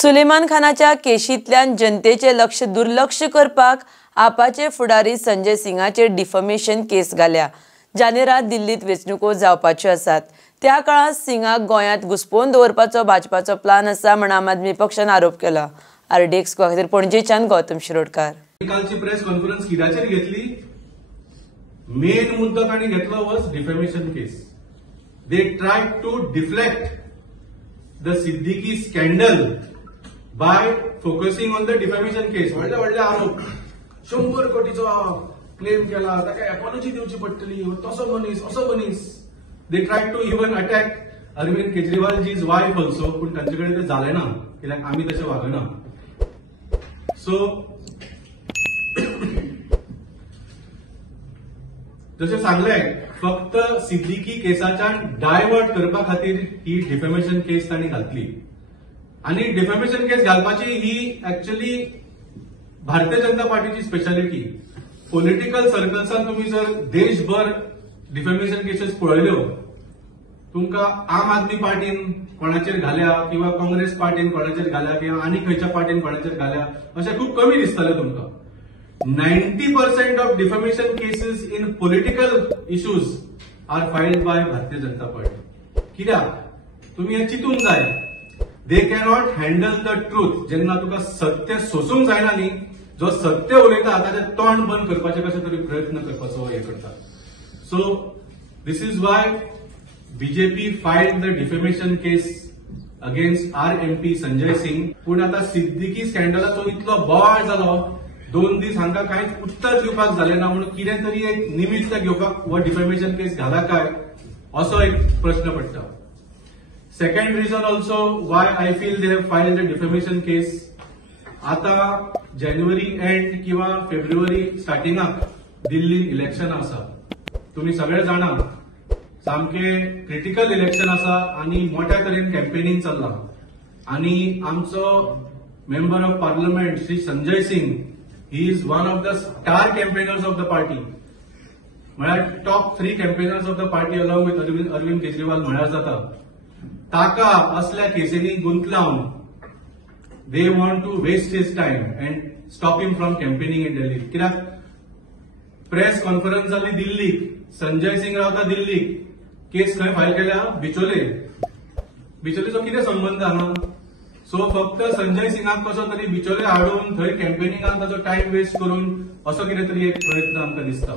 सुलेमान खानाच्या केशींतल्यान जनतेचे लक्ष दुर्लक्ष करपाक आपाचे फुडारी संजय सिंगाचेर डिफमेशन केस घाल्या। जानेरात दिल्लीत वेंचणुको जावपाच्यो आसात। त्या काळात सिंगाक गोंयांत घुसपोवन दवरपाचो भाजपाचो प्लान आसा म्हण आम आदमी पक्षान आरोप केला। आरडीएक्स खातीर पणजेच्यान गौतम शिरोडकार। कालची प्रेस कॉन्फरन्स कित्याचेर घेतली? मेन मुद्दो ताणी घेतलो was defamation case. They tried to deflect the Siddiqui scandal by focusing on the defamation case. व्हडले आरोप, 100 कोटीचो क्लेम केला, ताका एपॉलॉजी दिवची पडटली, तसो मनीस असो मनीस। They tried to even attack Arvind Kejriwal जीज वायफ ऑल्सो, पण तांचे कडेन ते जालें ना, कित्याक आमी तशें वागना। सो जशें सांगलें, फक्त सिद्दीकी केसाच्यान डायवर्ट करपा खातीर ही डिफेमेशन केस तांणी घातली। आणि डिफेमेशन केस घालपाची ही एक्चुअली भारतीय जनता पार्टीची स्पेशालिटी। पॉलिटिकल सर्कल्सान तुम्ही जर देशभर डिफेमेशन केसेस पळयल्यो, तुमकां आम आदमी पार्टीन कोणाचेर घाल्या किंवा काँग्रेस पार्टीन कोणाचेर घाल्या किंवा आनी खंयच्या पार्टीन कोणाचेर घाल्या अशें खूब कमी दिसतलें तुमकां। 90% of defamation cases in political issues are filed by Bharatiya Janata Party. कित्याक? तुम्ही हे चिंतूंक जाय, they cannot handle the truth. जेन्ना तुका सत्य सोसूंक जायना न्ही, जो सत्य उलयता ताचें तोंड बंद करपाचे कशे तरी प्रयत्न करपाचो हे करता। So this is why BJP filed the defamation case against our MP Sanjay Singh. पूण आता सिद्दीकी स्कॅन्डलाचो इतलो बोवाळ जालो, 2 दीस हांकां कांयच उत्तर दिवपाक जालें ना, म्हणून कितें तरी एक निमित्त घेवपाक हो डिफेमेशन केस घाला काय असो एक प्रश्न पडटा। Second reason also why I feel they have filed the defamation case, आता जानेवारी एंड किंवा फेब्रुवारी स्टार्टिंगाक दिल्लीन इलेक्शन आसा। तुम्ही सगळे जाणा, सामके क्रिटिकल इलेक्शन आसा आणि मोठ्या तरेन कॅम्पेनिंग चल्ला। आणि आमचो member of parliament Shri Sanjay Singh, he is one of the star campaigners of the party, म्हळ्यार top 3 campaigners of the party along with Arvind Kejriwal म्हळ्यार जाता। ताका असल्या केसींनी गुंतलावन they want to waste his time and stop him from campaigning in Delhi. कित्याक press conference जाली दिल्लीक, संजय सिंग रावता दिल्लीक, केस खंय फायल केल्या? बिचोले। बिचोलेचो कितें संबंध हांगा? सो फक्त संजय सिंगाक कसो तरी बिचोले हाडून थंय कॅम्पेनिंगाक ताचो टाइम वेस्ट करून असो कितें तरी एक प्रयत्न आमकां दिसता।